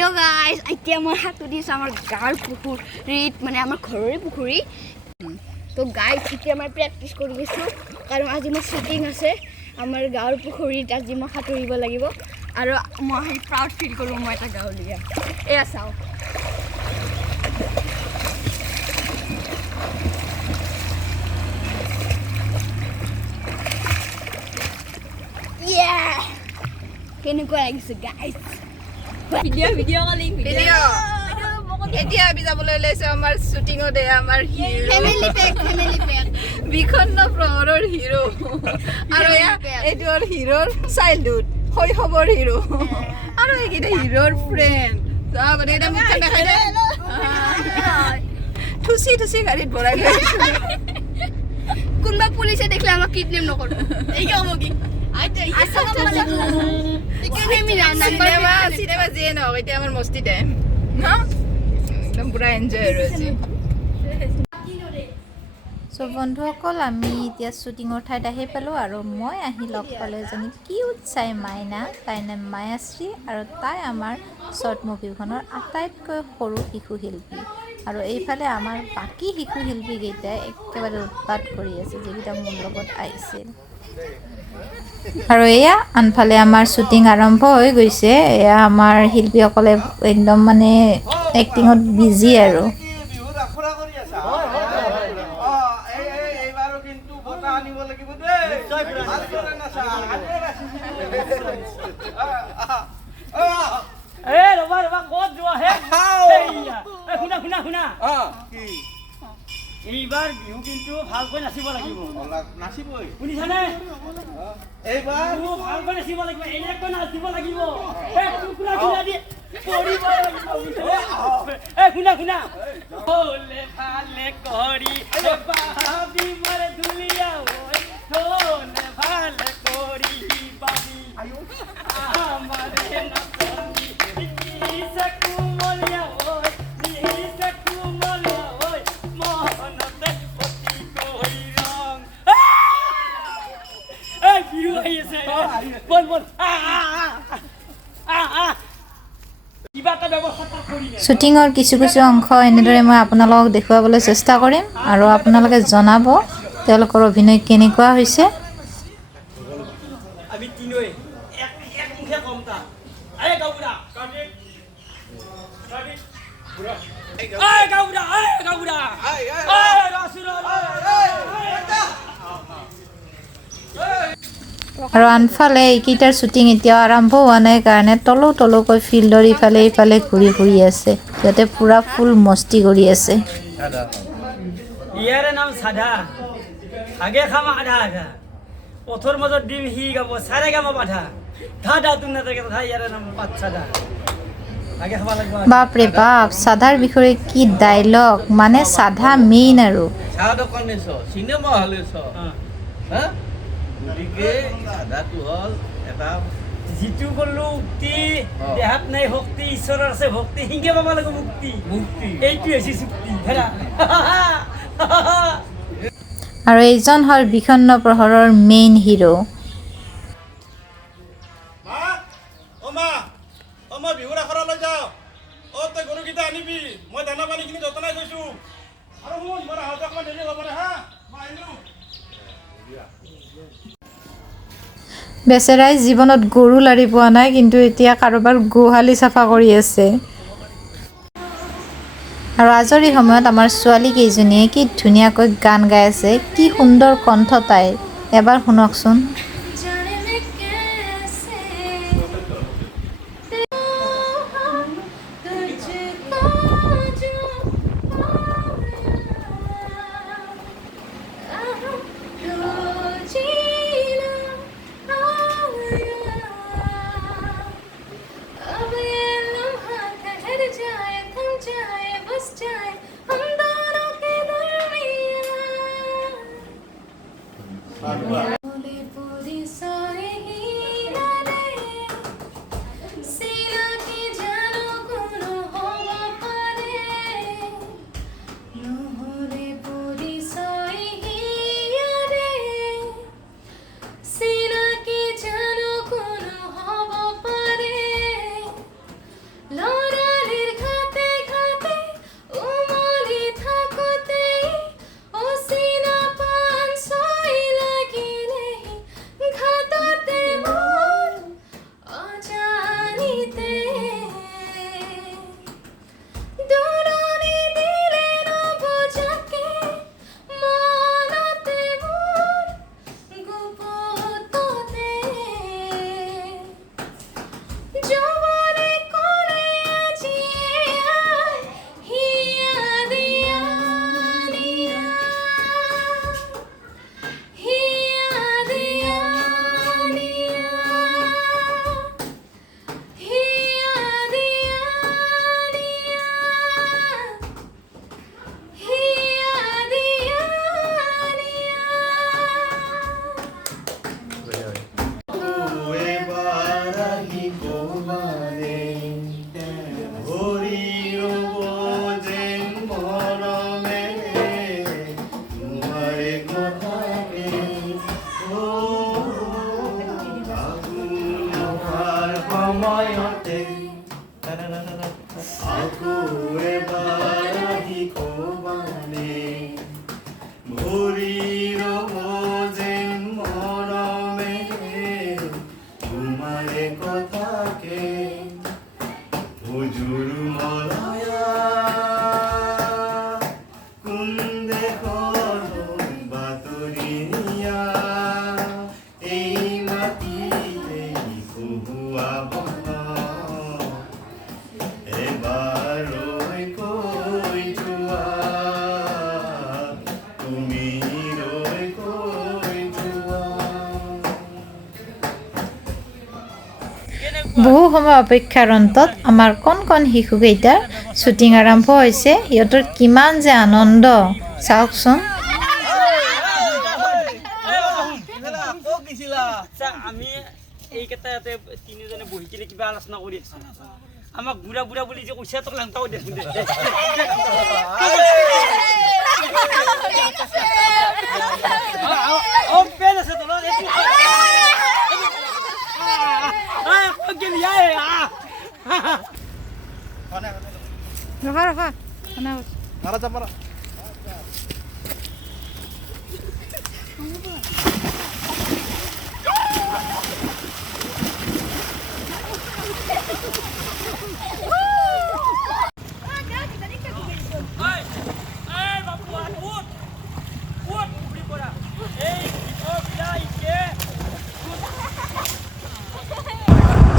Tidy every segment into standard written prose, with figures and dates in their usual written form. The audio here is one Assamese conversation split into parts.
Hello guys, এতিয়া মই হাতু দিছো আমাৰ গাঁৱৰ পুখুৰীত মানে আমাৰ ঘৰৰে পুখুৰী তো গাইজ এতিয়া মই প্ৰেক্টিছ কৰি গৈছো কাৰণ আজি মোৰ শুটিং আছে আমাৰ গাঁৱৰ পুখুৰীত আজি মই সাঁতুৰিব লাগিব আৰু মই প্ৰাউড ফিল কৰোঁ মই এটা গাঁৱলীয়া এয়া চাওঁ কেনেকুৱা লাগিছে গাইজ ভিডিঅ কলিং ভিডিঅ এতিয়া আমি যাবলৈ লৈছে আমাৰ শুটিঙতে আমাৰ ফেমিলি পেক বিখন্ন প্ৰহৰৰ হিৰো আৰু এইটোৰ হিৰোৰ চাইল্ডহুড শৈশৱৰ হিৰো আৰু এইকেইটা হিৰোৰ ফ্ৰেণ্ড মানে এটা মুখ দেখাই দে ঠুচি ঠুচি গাড়ীত ভৰাই লৈ কোনোবা পুলিচে দেখিলে আমাক কিডনেপ নকৰিব এই কি হ'ব কি চিনেমা যিয়ে নহওক এতিয়া আমাৰ মস্তি টাইম ন একদম পুৰা এনজয় আৰু আজি সো বন্ধুসকল আমি এতিয়া শ্বুটিঙৰ ঠাইত আহি পালোঁ আৰু মই আহি লগ পালোঁ এজনী কিউট চাই মাইনা তাইৰ নাম মায়াশ্ৰী আৰু তাই আমাৰ শ্বৰ্ট মুভিখনৰ আটাইতকৈ সৰু শিশু শিল্পী আৰু এইফালে আমাৰ বাকী শিশু শিল্পীকেইটাই একেবাৰে উৎপাত কৰি আছে যিকেইটা মোৰ লগত আহিছিল আৰু এয়া আনফালে আমাৰ শ্বুটিং আৰম্ভ হৈ গৈছে এয়া আমাৰ শিল্পীসকলে একদম মানে এক্টিঙত বিজি আৰু এইবাৰ বিহু কিন্তু ভালকৈ নাচিব লাগিব নাচিবই শুনিছানে এইবাৰ বিহু ভালকৈ নাচিব লাগিব এনেকৈ নাচিব লাগিব টুকুৰা টুকুৰা দি পৰিব শুনা শুনা হলে ভালে কৰি বাবি মৰে ধুলিয়া হলে ভালে কৰি বাবি আমাৰে নাচনি ইসকু মলিয়া ইসকু মলিয়া মহনতে অতি কই ৰং এই বিহু আইছে বল বল শ্বুটিঙৰ কিছু কিছু অংশ এনেদৰে মই আপোনালোকক দেখুৱাবলৈ চেষ্টা কৰিম আৰু আপোনালোকে জনাব তেওঁলোকৰ অভিনয় কেনেকুৱা হৈছে আমি তিনই এক মুখে কমতা আয় গাউৰা কাটি কাটি আয় গাউৰা আয় ৰাসুৰা আৰু আনফালে এইকেইটাৰ শ্বুটিং এতিয়াও আৰম্ভ হোৱা নাই কাৰণে তলকৈ ফিল্ডৰ ইফালে ইফালে ঘূৰি ফুৰি আছে যাতে পুৰা ফুল মস্তি কৰি আছে ইয়াৰে নাম সাধা আগে খামা আধা আধা পথৰ মাজত ডিম হি গাব সাৰে গাব বাধা ধাদা তুন না থাকে কথা ইয়াৰে নাম পাঁচ সাধা আগে খাবা লাগব বাপৰে বাপ সাধাৰ বিষয়ে কি ডায়লগ মানে সাধা মেইন আৰু সাধা কনেছ সিনেমা হলেছ হা গতিকে সাধাটো হল এটা জিতু কলো উক্তি দেহাত নাই শক্তি ঈশ্বৰৰ আছে ভক্তি হিংগে পাব লাগিব মুক্তি মুক্তি এইটো হৈছে চুক্তি হেৰা আৰু এইজন হল বিখন্ন প্ৰহৰৰ মেইন হিৰো মই বিহুৰ আখৰালৈ যাওঁ তই গৰুকেইটা আনিবি মই দানা পানীখিনি যতনাই গৈছোঁ আৰু মোৰ আহোঁতে অকণমান দেৰি হ'ব পাৰে হা মই আহিলোঁ বেচেৰাই জীৱনত গৰু লাৰি পোৱা নাই কিন্তু এতিয়া কাৰোবাৰ গোহালি চাফা কৰি আছে আৰু আজৰি সময়ত আমাৰ ছোৱালী কেইজনীয়ে কি ধুনীয়াকৈ গান গাই আছে কি সুন্দৰ কণ্ঠ তাইৰ এবাৰ শুনকচোন Lord বহু সময় অপেক্ষাৰ অন্তত আমাৰ কণ শিশুকেইটাৰ শ্বুটিং আৰম্ভ হৈছে সিহঁতৰ কিমান যে আনন্দ চাওকচোন আমি এইকেইটা ইয়াতে তিনিজনে বহি কিনে কিবা আলোচনা কৰি আছো আমাক বুঢ়া বুঢ়া বুলি যে কৈছে তোক লাংটাও দেচোন দে পেন আছে তোৰ ৰখা মাৰা যা মাৰা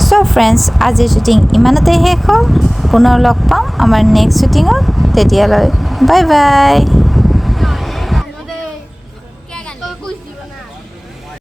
সো ফ্ৰেণ্ডছ আজিৰ শ্বুটিং ইমানতে শেষ হ'ল পুনৰ লগ পাম আমাৰ নেক্সট শ্বুটিঙত তেতিয়ালৈ বাই বাই